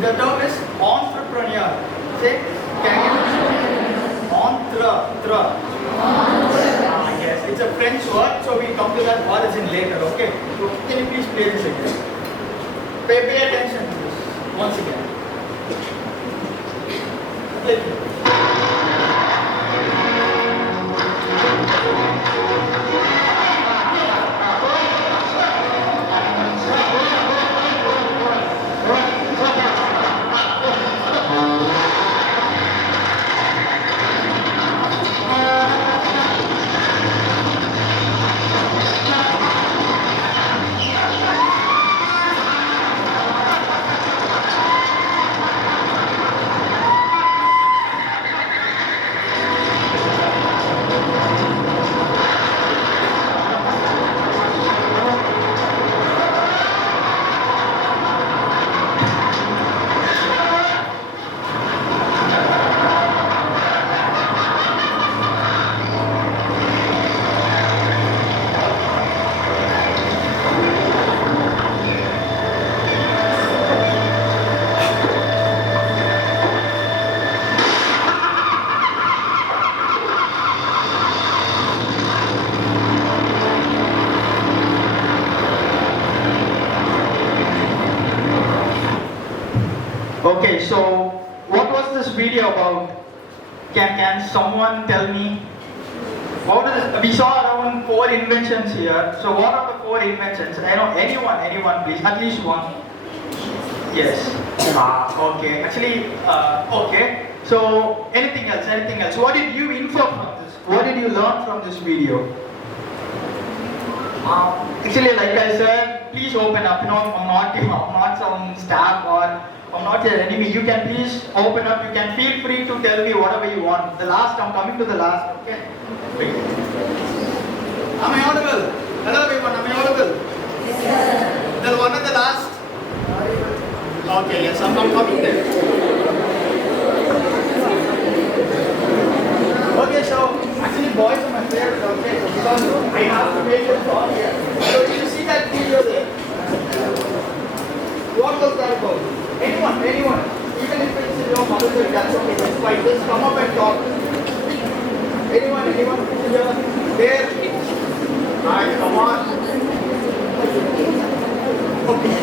The term is entrepreneur. Say, can you? Yes, it's a French word, so we come to that origin later, okay? So can you please play this again? Pay attention to this once again. Play it. Okay, so what was this video about? Can someone tell me? We saw around 4 inventions here. So what are the 4 inventions? I know anyone please, at least one. Yes. Okay. Actually, okay. So anything else? What did you infer from this? What did you learn from this video? Actually, like I said, please open up. You know, I'm not some staff or I'm not your enemy. You can please open up. You can feel free to tell me whatever you want. I'm coming to the last. Okay. Wait. Am I audible? Hello everyone. Am I audible? Yes. The one at the last. Okay. Yes. I'm coming there. Okay. So actually, boys are my favorite. Okay. Because I have to make it all here. So you see that video there? What was that about? Anyone, even if it's your mother, that's okay, that's fine, just come up and talk. Anyone, there, alright, come on. Okay.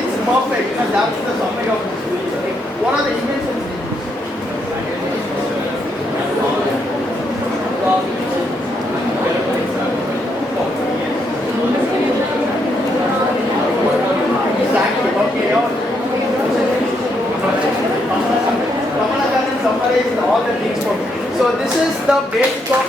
It's perfect, that's the summary of this video. What are the inventions? Summarize all the things for me. So this is the basic of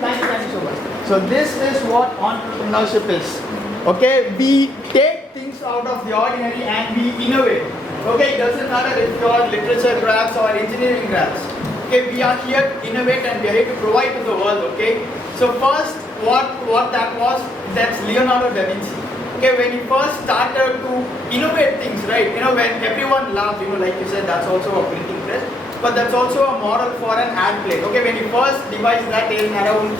thank you so much. So this is what entrepreneurship is. Okay, we take things out of the ordinary and we innovate. Okay, it doesn't matter if you are literature grads or engineering grads. Okay, we are here to innovate and we are here to provide to the world. Okay, so first what that was, that's Leonardo da Vinci. Okay, when he first started to innovate things, right? You know, when everyone laughed, you know, like you said, that's also a printing press, but that's also a model for an ad plate. Okay, when he first devised that in around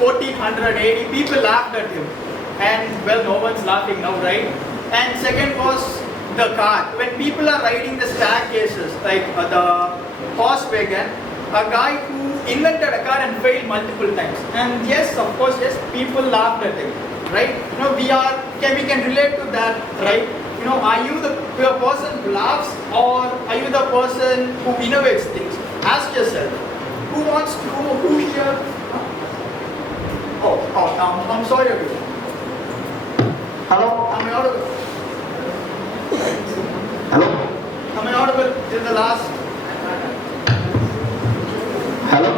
1400 AD, people laughed at him, and well, no one's laughing now, right? And second was the car. When people are riding the staircases, like the horse wagon, a guy who invented a car and failed multiple times. And yes, of course, yes, people laughed at him, right? You know, we can relate to that, right? You know, are you the person who laughs or are you the person who innovates things? Ask yourself. Who here? I'm sorry. Hello? Am I audible? Hello? Am I audible till the last? Hello?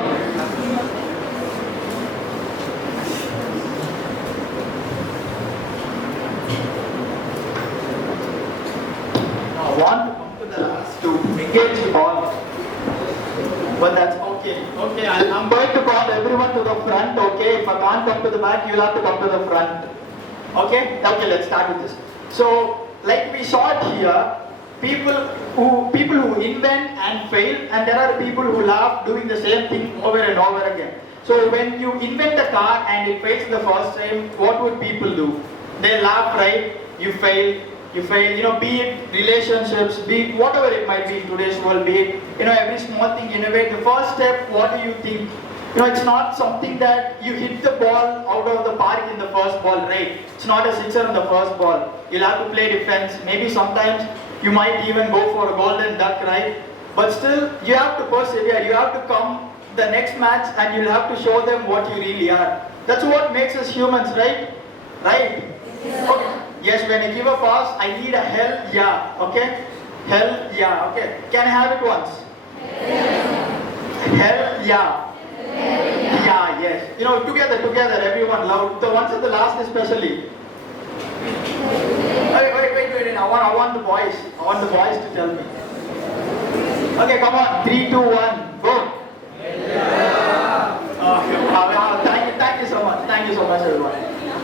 I want to come to the last to engage you all, but that's okay. Okay, I'm going to call everyone to the front. Okay, if I can't come to the back, you'll have to come to the front. Okay? Okay, let's start with this. So, like we saw it here, people people who invent and fail, and there are people who laugh doing the same thing over and over again. So when you invent a car and it fails the first time, what would people do? They laugh, right? You fail. Be it relationships, be it whatever it might be in today's world, be it, every small thing, innovate. The first step, what do you think? It's not something that you hit the ball out of the park in the first ball, right? It's not a sixer in the first ball. You'll have to play defense. Maybe sometimes you might even go for a golden duck, right? But still, you have to persevere. You have to come the next match and you'll have to show them what you really are. That's what makes us humans, right? Right? Okay. Yes, when I give a pass, I need a hell yeah, okay? Hell yeah, okay. Can I have it once? Hell yeah. Yeah, yes. Together, everyone loud. The ones at the last especially. Wait. I want the boys. I want the boys to tell me. Okay, come on. 3, 2, 1, go. Thank you so much. Thank you so much, everyone.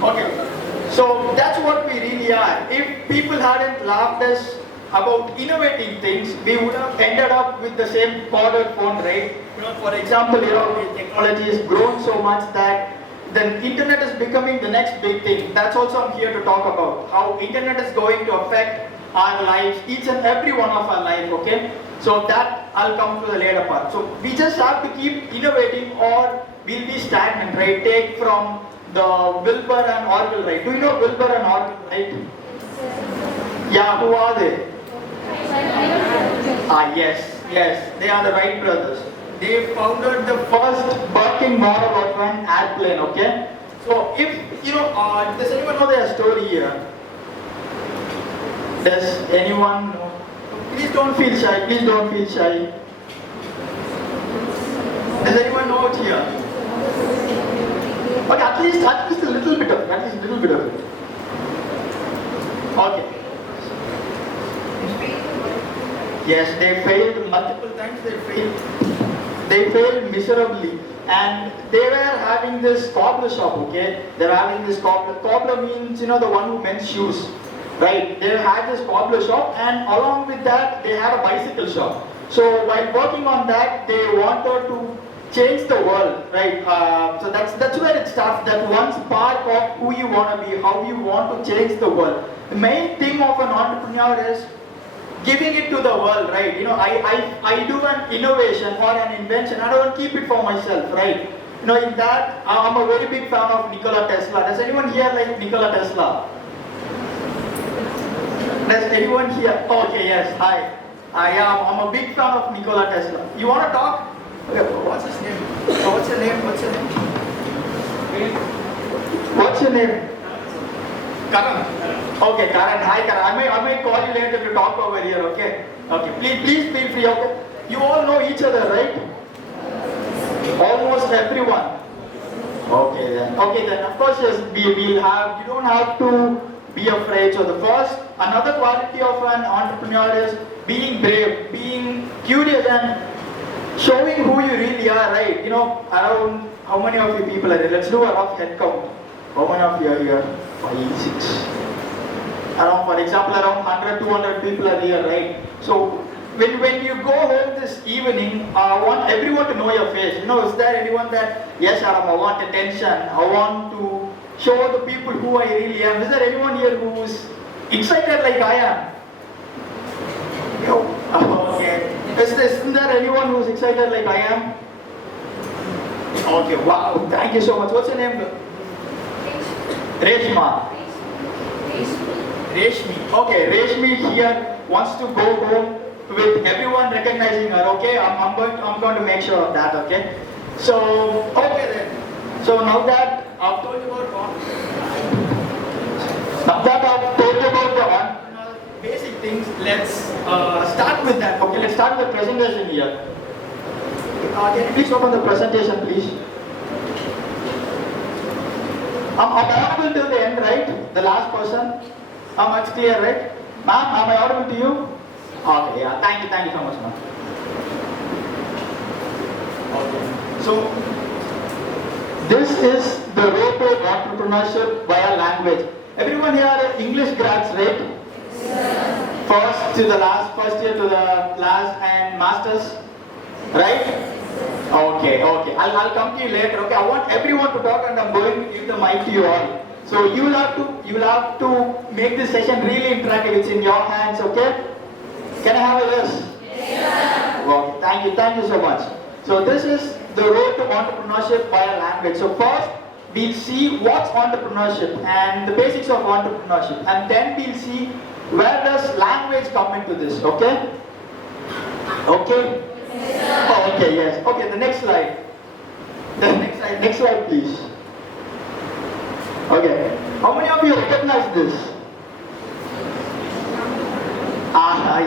Okay. So that's what we really are. If people hadn't laughed us about innovating things, we would have ended up with the same corded phone, right? For example, technology has grown so much that the internet is becoming the next big thing. That's also I'm here to talk about. How internet is going to affect our lives, each and every one of our life, okay? So that I'll come to the later part. So we just have to keep innovating or we'll be stagnant, right? Take from the Wilbur and Orville, right? Do you know Wilbur and Orville, right? Yeah, who are they? Yes, they are the Wright brothers. They founded the first working model of an airplane, okay? So if, does anyone know their story here? Does anyone know? Please don't feel shy, Does anyone know it here? Okay, at least a little bit of it, Okay. Yes, they failed multiple times, they failed miserably. And they were having this cobbler shop, okay? They were having this cobbler. Cobbler means, the one who mends shoes, right? They had this cobbler shop and along with that, they had a bicycle shop. So while working on that, they wanted to change the world, right? So that's where it starts, that one spark of who you want to be, how you want to change the world. The main thing of an entrepreneur is giving it to the world, right? I do an innovation or an invention, I don't keep it for myself, right? In that, I'm a very big fan of Nikola Tesla. Does anyone here like Nikola Tesla? Does anyone here? Okay, yes, hi. I'm a big fan of Nikola Tesla. You want to talk? Okay, what's his name? What's your name? What's your name? Karan. Okay, Karan. Hi, Karan. I may call you later to talk over here, okay? Okay, please feel free, okay? You all know each other, right? Almost everyone. Okay then. Of course, yes, you don't have to be afraid. So another quality of an entrepreneur is being brave, being curious and showing who you really are, right? Around how many of you people are here? Let's do a rough head count. How many of you are here? 5, 6. For example, around 100, 200 people are here, right? So when you go home this evening, I want everyone to know your face. Is there anyone that, yes, Aram, I want attention. I want to show the people who I really am. Is there anyone here who's excited like I am? No. Okay. Isn't there anyone who's excited like I am? Okay, wow, thank you so much. What's your name? Reshma. Reshmi. Okay, Reshmi here wants to go home with everyone recognizing her, okay? I'm going to make sure of that, okay? So, okay then. So now that I've told you about the basic things, let's start with that, okay? Let's start with the presentation here. Can you please open the presentation, please? I'm audible till the end, right? The last person. It's clear, right? Ma'am, am I audible to you? Okay, yeah. Thank you so much, ma'am. Okay. So, this is the road to entrepreneurship via language. Everyone here are English grads, right? Yes. First to the last, first year to the last, and masters, right? Okay, okay. I'll come to you later. Okay, I want everyone to talk, and I'm going to give the mic to you all. So you'll have to make this session really interactive. It's in your hands. Okay? Can I have a yes? Yes. Okay. Thank you so much. So this is the road to entrepreneurship via language. So first, we'll see what's entrepreneurship and the basics of entrepreneurship, and then we'll see where does language come into this. Okay? Okay? Yes. Oh, okay, yes. Okay, the next slide. Next slide, please. Okay. How many of you recognize this?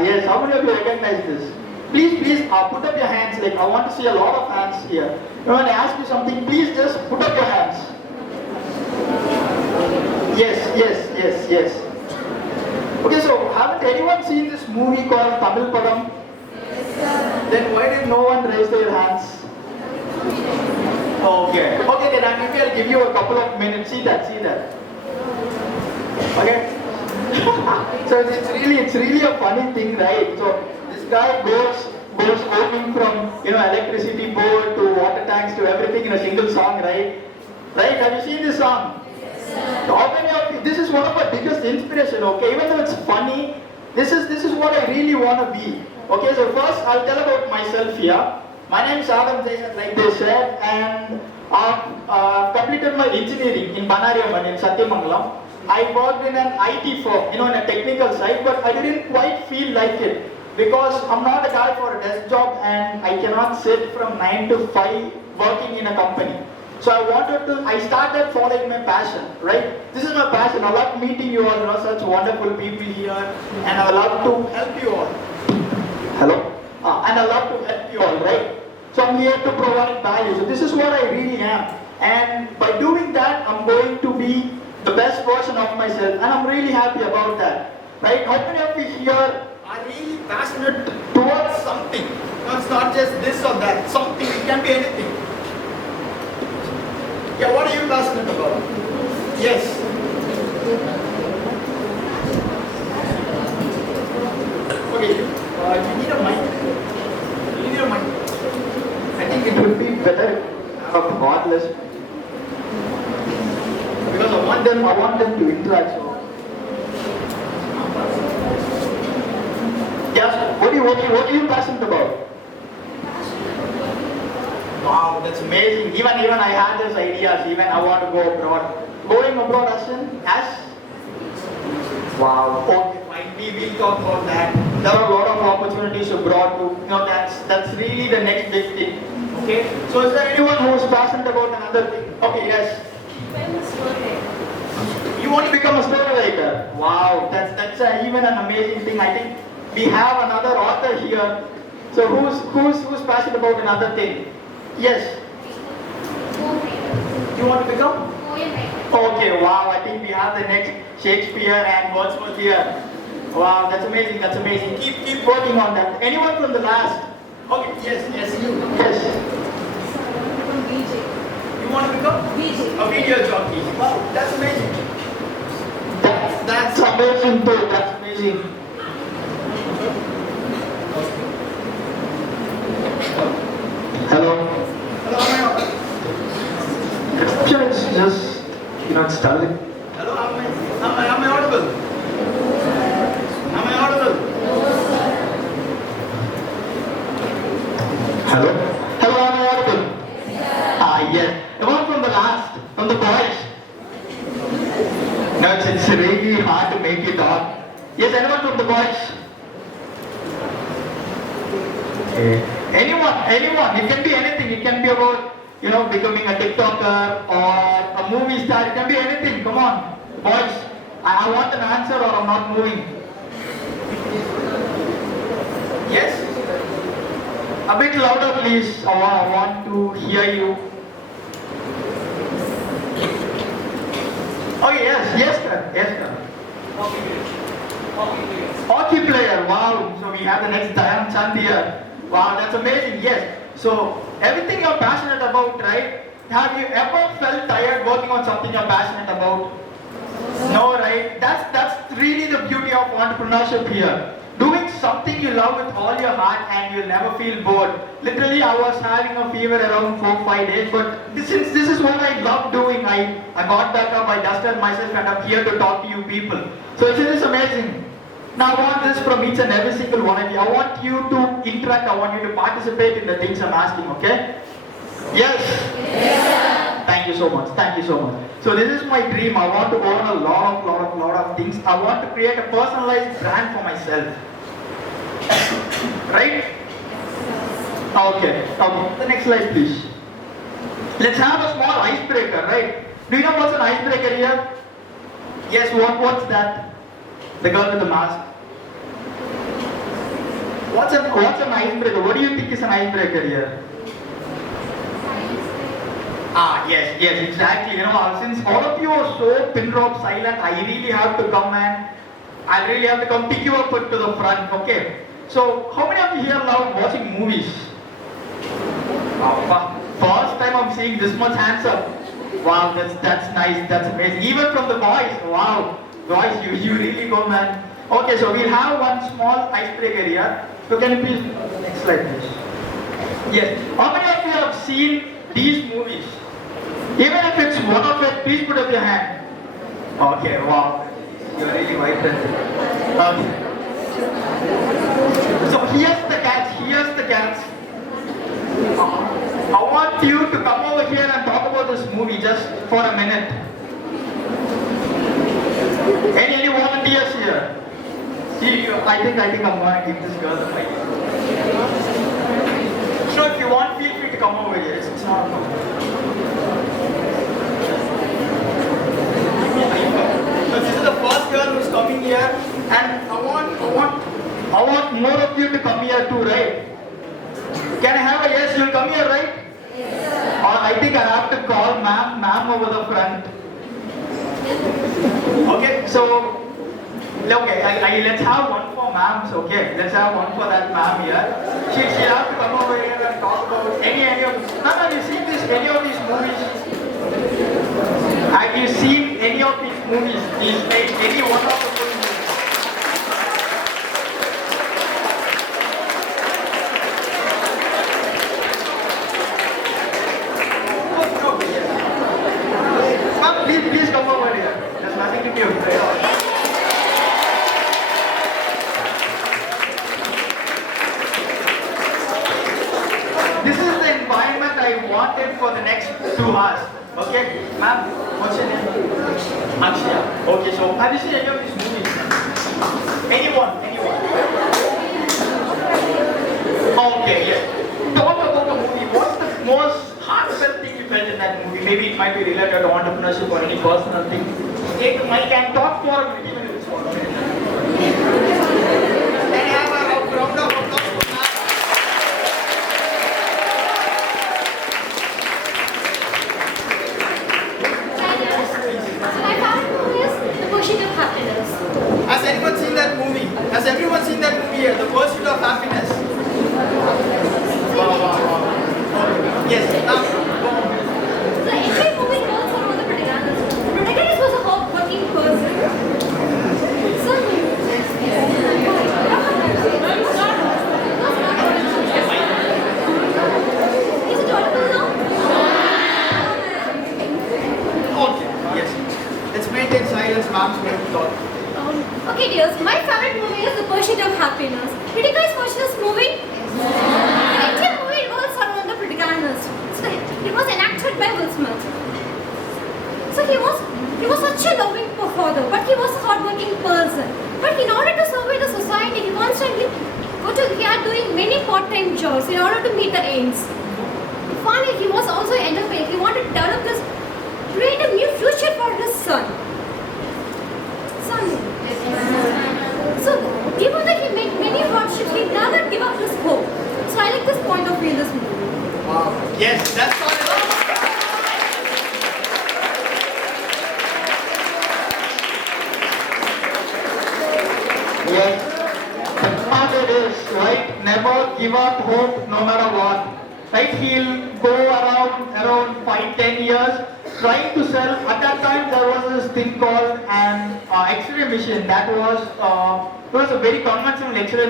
Yes. How many of you recognize this? Please, put up your hands. Like, I want to see a lot of hands here. When I ask you something, please just put up your hands. Yes. Okay, so haven't anyone seen this movie called Tamil Padam? Then why did no one raise their hands? Okay, then maybe I'll give you a couple of minutes. See that. Okay. So it's really a funny thing, right? So this guy goes moving from electricity board to water tanks to everything in a single song, right? Right? Have you seen this song? Yes. How many of you? This is one of my biggest inspiration. Okay, even though it's funny, this is what I really want to be. Okay, so first I'll tell about myself here. My name is Jayahar, like they said, and I've completed my engineering in Banariaman in Satyamangalam. I worked in an IT firm, in a technical side, but I didn't quite feel like it because I'm not a guy for a desk job and I cannot sit from 9 to 5 working in a company. So I started following my passion, right? This is my passion. I love meeting you all, such wonderful people here, and I love to help you all. Hello? And I love to help you all, right? So I'm here to provide value. So this is what I really am. And by doing that, I'm going to be the best version of myself. And I'm really happy about that. Right? How many of you here are really passionate towards something? It's not just this or that. Something. It can be anything. Yeah, what are you passionate about? Yes. Okay. You need a mic. You need a mic. I think it would be better of cordless because I want them to interact. So yes, what are you passionate about? Wow, that's amazing. Even I had those ideas. Even I want to go abroad. Going abroad as wow. Okay, fine. We will talk about that. There are a lot of opportunities abroad too. That's really the next big thing. Okay. So is there anyone who is passionate about another thing? Okay, yes. You want to become a story writer? Wow, that's even an amazing thing. I think we have another author here. So who's passionate about another thing? Yes. You want to become? Okay, wow. I think we have the next Shakespeare and Wordsworth here. Wow, that's amazing. Keep working on that. Anyone from the last? Okay, yes, you. Yes. You want to become? A video jockey. Wow, that's amazing. That's amazing too. That's amazing. Hello. It's just, it's starting. Hello, am I audible? Am I audible? Hello? Hello, am I audible? Yes. The one from the last, from the boys. No, it's really hard to make it out. Yes, anyone from the boys? Anyone. It can be anything. It can be about, becoming a TikToker or a movie star. It can be anything. Come on, boys. I want an answer or I'm not moving. Yes? A bit louder, please. I want to hear you. Oh, yes, sir. Hockey player. Wow. So we have the next Dhyan Chand here. Wow, that's amazing. Yes. So everything you're passionate about, right? Have you ever felt tired working on something you're passionate about? No, right? That's really the beauty of entrepreneurship here. Doing something you love with all your heart and you'll never feel bored. Literally, I was having a fever around 4-5 days, but since this is what I love doing, I got back up, I dusted myself, and I'm here to talk to you people. So isn't this amazing? Now I want this from each and every single one of you. I want you to interact, I want you to participate in the things I'm asking, okay? Yes? Yes. Thank you so much. Thank you so much. So this is my dream. I want to own a lot of things. I want to create a personalized brand for myself. Right? Okay. The next slide, please. Let's have a small icebreaker, right? Do you know what's an icebreaker here? Yes, what's that? The girl with the mask. What's an icebreaker? What do you think is an icebreaker here? Yes, exactly. You know, since all of you are so pin drop silent, I really have to come pick you up to the front, okay? So, how many of you here love watching movies? First time I'm seeing this much hands up. Wow, that's nice, that's amazing. Even from the boys, wow. Boys, you really go, man. Okay, so we'll have one small icebreaker here. So can you please, next slide please. Yes, how many of you have seen these movies? Even if it's one of it, please put up your hand. Okay, wow. You're really vibrant. Okay. So here's the catch. I want you to come over here and talk about this movie just for a minute. Any volunteers here? See, I think I'm going to give this girl the mic. So if you want, feel free to come over here. It's not a problem. So this is the first girl who's coming here, and I want more of you to come here too, right? Can I have a yes? You'll come here, right? Yes. Or I think I have to call ma'am over the front. Okay, so let's have one for ma'ams. Okay, let's have one for that ma'am here. She have to come over here and talk about any of. Have you seen any of these movies? Have you seen any of these movies? Any one of the movies? Please come over here. There's nothing to do. This is the environment I wanted for the next 2 hours. Okay, ma'am, what's your name? Akshaya. Okay, so have you seen any of these movies? Anyone? Okay, yes. Talk about the movie. What's the most heartfelt thing you felt in that movie? Maybe it might be related to entrepreneurship or any personal thing. Take the mic and talk for 20 minutes. Can I have a round of applause for that? My favorite movie is The Pursuit of Happiness. Has anyone seen that movie? Has everyone seen that movie here? The Pursuit of Happiness. Wow. Yes, The entire movie revolves around the protagonist. The protagonist was a hardworking person. Is it audible now? okay, yes. Let's maintain silence, ma'am's going to talk. Okay, dears, my favorite movie is The Pursuit of Happiness. Did you guys watch this movie? The entire movie revolves around the protagonist. So it was enacted by Will Smith. So he was such a loving father, but he was a hardworking person. But in order to survive the society, he had doing many part-time jobs in order to meet the ends. Finally, he was also an entrepreneur. He wanted to develop this, create a new future for his son. So, even though he made many hardships, he never gave up his hope. So I like this point of view in this movie. Wow. Yes, that's all it is. Yes. That's what it is, right? Never give up hope no matter what. Like he'll go around 5-10 years trying to sell. At that time there was this thing called an X-ray machine that was it was a very conventional X-ray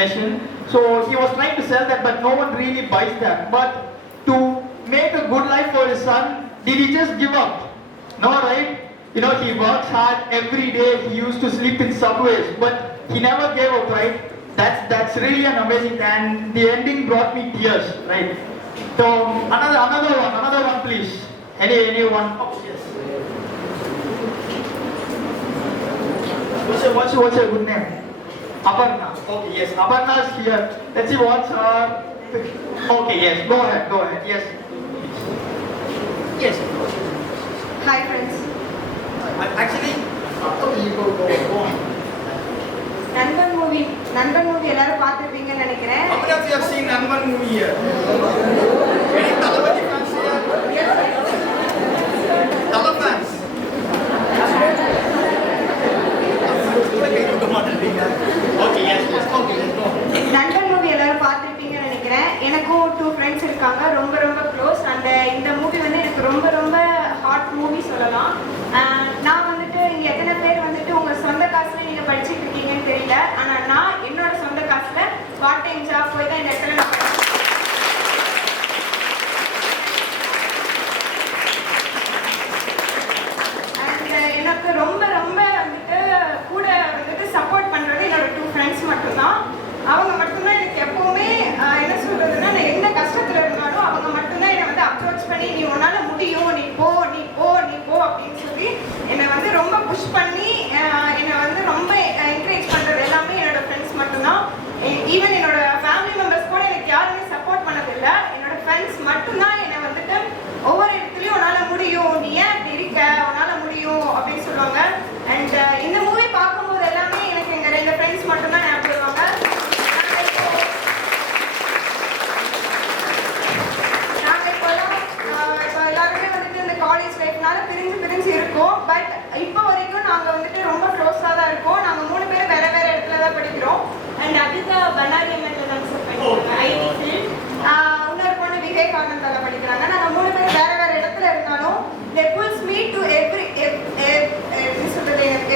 machine. So he was trying to sell that, but no one really buys that. But to make a good life for his son, did he just give up? No, right? You know, he works hard every day. He used to sleep in subways, but he never gave up, right? That's really an amazing thing, and the ending brought me tears, right? So another one, please. Anyone? Oh, yes. What's your good name? Aparna. Okay, yes. Aparna is here. Let's see what's her. Okay, yes. Go ahead. Yes. Yes. Hi friends. Actually, okay, you go on. நண்பன் movie எல்லாரும் பார்த்திருப்பீங்கன்னு நினைக்கிறேன். How many of you have seen Nanban movie here? Any Talabadi fans here? Tala fans? Okay, yes, let's go. நண்பன் movie எல்லாரும் பார்த்திருப்பீங்கன்னு நினைக்கிறேன். எனக்கும் 2 friends இருக்காங்க, ரொம்ப ரொம்ப க்ளோஸ். அந்த இந்த மூவி வந்து எனக்கு ரொம்ப ரொம்ப ஹாட் மூவி சொல்லலாம். நான் வந்துட்டு இங்க எத்தனை பேர் வந்துட்டு உங்க சொந்த காசுல நீங்க படிச்சுட்டு இருக்கீங்கன்னு தெரியல. ஆனா நான் என்னோட சொந்த காசுல பார்ட் டைம் ஜாப் போய் தான் இந்த இடத்துல நான் எனக்கு ரொம்ப ரொம்ப வந்துட்டு கூட வந்துட்டு சப்போர்ட் பண்றது என்னோட 2 ஃப்ரெண்ட்ஸ் மட்டும்தான். அவங்க மட்டும்தான் எனக்கு எப்பவுமே என்ன சொல்றதுன்னா, நான் எந்த கஷ்டத்துல இருந்தாலும் அவங்க மட்டும்தான் என்னை வந்து அப்ரோச் பண்ணி நீ உன்னால முடியும், நீ போ அப்படின்னு சொல்லி என்னை வந்து ரொம்ப புஷ் பண்ணி என்னை வந்து ரொம்ப என்கரேஜ் பண்றது எல்லாமே என்னோட ஃப்ரெண்ட்ஸ் மட்டும்தான். ஈவன் என்னோட ஃபேமிலி மெம்பர்ஸ் கூட எனக்கு யாருமே சப்போர்ட் பண்ணதில்லை. என்னோட ஃப்ரெண்ட்ஸ் மட்டும்தான் என்னை வந்துட்டு ஒவ்வொரு இடத்துலையும் உன்னால முடியும், நீ ஏன் அப்படி இருக்க, உன்னால முடியும் அப்படின்னு சொல்லுவாங்க. அண்ட் இந்த மூவி பார்க்கும்போது எல்லாமே எனக்கு எங்க 2 ஃப்ரெண்ட்ஸ் மட்டும்தான் ஞாபகம் வருவாங்க. நாங்கள் இப்போ எல்லாருமே வந்துட்டு இந்த காலேஜ் லைஃப்னால பிரிஞ்சு இருக்கோம். பட் இப்போ வரைக்கும் நாங்கள் வந்துட்டு ரொம்ப க்ளோஸாக தான் இருக்கோம். நாங்கள் 3 பேரும் வேற இடத்துல தான் படிக்கிறோம். And Abitha Bannari mental IT field, இன்னொரு பொண்ணு விவேகானந்தால படிக்கிறாங்க. நாங்கள் 3 பேரும் வேற இடத்துல இருந்தாலும் they pulls me to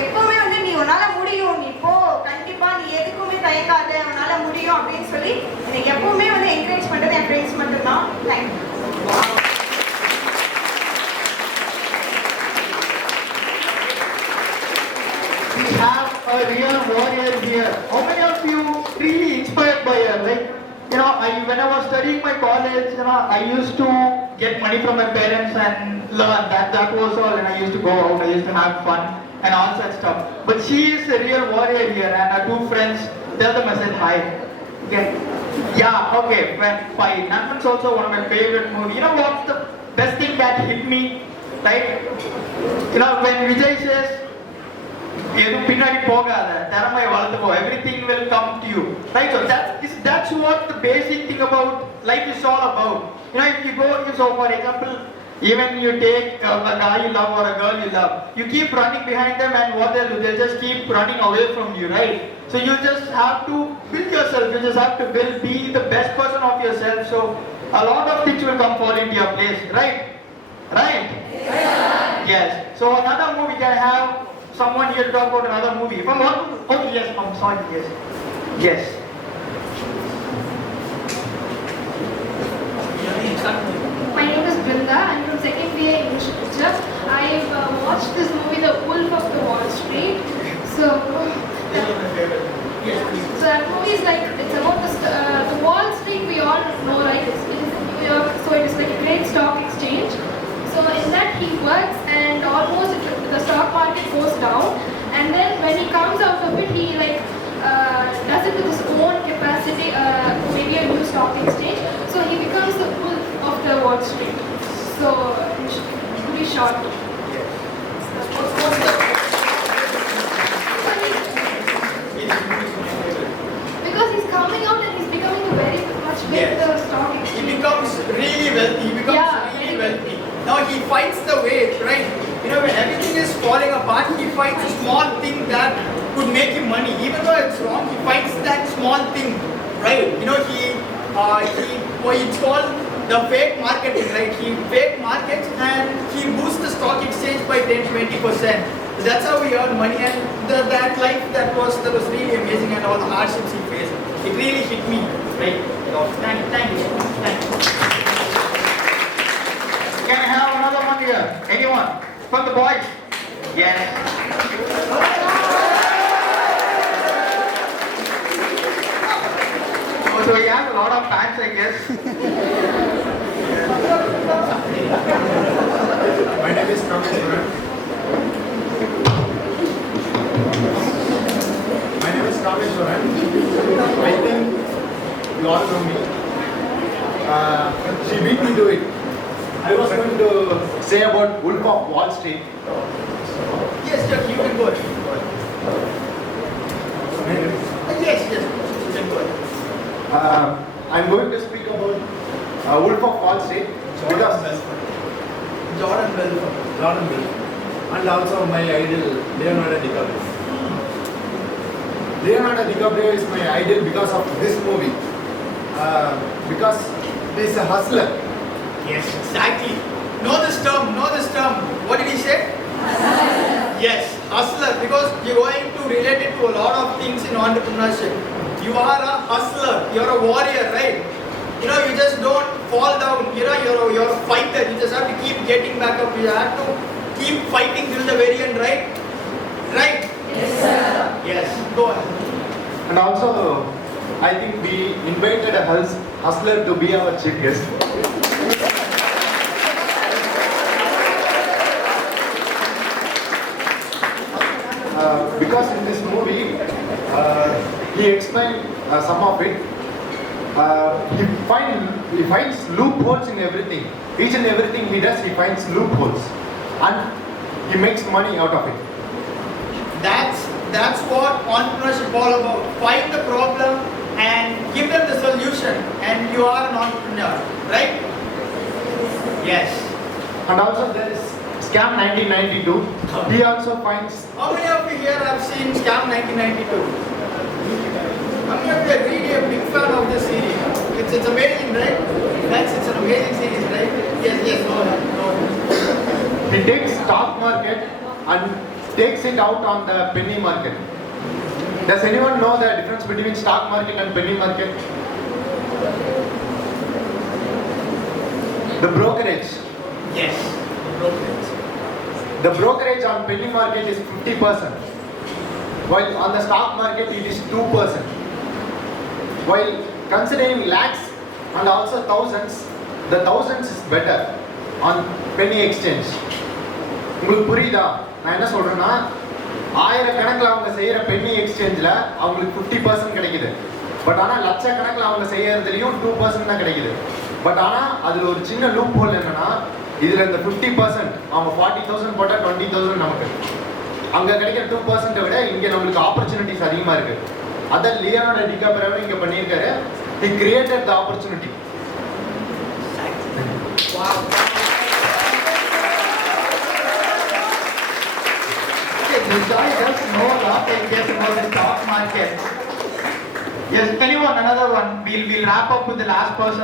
எப்பவுமே வந்து நீ உன்னால முடியும், நீ போ, கண்டிப்பா நீ எதுக்குமே தயங்காத, உன்னால முடியும் அப்படின்னு சொல்லி எனக்கு எப்பவுமே வந்து என்கரேஜ் பண்றது என் ஃப்ரெண்ட்ஸ் மட்டும்தான். Thank you. We have a real warrior here. How many of you really inspired by her? Like, you know, when I was studying my college, you know, I used to get money from my parents and learn. That was all, and I used to go out, I used to have fun and all such stuff. But she is a real warrior here, and her 2 friends, tell them I said hi. Okay. Yeah, okay, fine. Nanban's also one of my favorite movies. You know what's the best thing that hit me? Like, you know, when Vijay says, எதுவும் பின்னாடி போகாத, திறமையை வளர்த்துக்கோ, everything will come to you, right? So that's what the basic thing about life is all about. You know, if you go, so for example, even you take a guy you love or a girl you love, you keep running behind them, and what they'll do, they'll just keep running away from you, right? So you just have to build yourself, you just have to be the best person of yourself, so a lot of things will come fall into your place, right? Yes. So another movie can have someone here to talk about another movie. From what? Oh yes, I'm sorry. Yes. My name is Brinda. I'm from 2nd BA English Literature. I've watched this movie, The Wolf of the Wall Street. So that movie is like, it's about the Wall Street. We all know, right? It is in New York, so it is like a great stock exchange. So in that he works, and almost the stock market goes down, and then when he comes out of it, he like does it with his own capacity, maybe a new stock exchange. So he becomes the wolf of the Wall Street. So to be short. Because he's coming out and he's becoming very much with the stock exchange. He becomes really wealthy. Really wealthy. Now he fights the wave, right? You know, when everything is falling apart, he fights a small thing that could make him money. Even though it's wrong, he fights that small thing, right? You know, it's called the fake marketing, right? He fake markets and he boosts the stock exchange by 10-20%. That's how we earn money, and that life that was really amazing, and all the hardships he faced. It really hit me, right? So, thank you. Can I have another one here? Anyone? From the boys? Yes. Oh, so he has a lot of fans, I guess. My name is Kameshwaran. I think you all know me. She beat me to it. I was going to say about Wolf of Wall Street. Yes, Chuck, you can go ahead. Yes, you can go ahead. I'm going to speak about Wolf of Wall Street because Jordan Belfort. Jordan Belfort, and also my idol Leonardo DiCaprio. Leonardo DiCaprio is my idol because of this movie. Because he's a hustler. Yes, exactly. Know this term. What did he say? Yes, hustler. Because you're going to relate it to a lot of things in entrepreneurship. You are a hustler. You're a warrior, right? You know, you just don't fall down. You know, you're a fighter. You just have to keep getting back up. You have to keep fighting till the very end, right? Right? Yes, sir. Yes. Go ahead. And also, I think we invited a hustler to be our chief guest. Because in this movie, he explained some of it. He finds loopholes in everything. Each and everything he does, he finds loopholes, and he makes money out of it. That's what entrepreneurship is all about. Find the problem and give them the solution, and you are an entrepreneur, right? Yes. And also there is Scam 1992. He also finds. How many of you here have seen Scam 1992? How many of you are really a big fan of this series? It's amazing, right? It's an amazing series, right? Yes, go ahead. He takes stock market and takes it out on the penny market. Does anyone know the difference between stock market and penny market? The brokerage. Yes, brokerage. The brokerage on penny market is 50%, while on the stock market it is 2%. While considering lakhs and also thousands, the thousands is better on penny exchange. உங்களுக்கு புரியுதா? நான் என்ன சொல்றேன்னா, ஆயிரக்கணக்கில் அவங்க செய்யற Penney எக்ஸ்சேஞ்சில் அவங்களுக்கு 50% கிடைக்குது. பட் ஆனால் லட்சக்கணக்கில் அவங்க செய்யறதுலையும் 2% தான் கிடைக்குது. பட் ஆனால் அதில் ஒரு சின்ன லூப் ஹோல் என்னன்னா, இதில் இந்த 50% அவங்க 40,000 போட்டால் 20,000 நமக்கு. அங்கே கிடைக்கிற 2% விட இங்கே நம்மளுக்கு ஆப்பர்ச்சுனிட்டிஸ் அதிகமாக இருக்கு. அதை லியோனார்டோ டிகாப்ரியோ இங்கே பண்ணியிருக்காரு. He created the opportunity. Wow. This guy does know a lot, I guess, about the stock market. Yes, anyone, another one. We'll wrap up with the last person.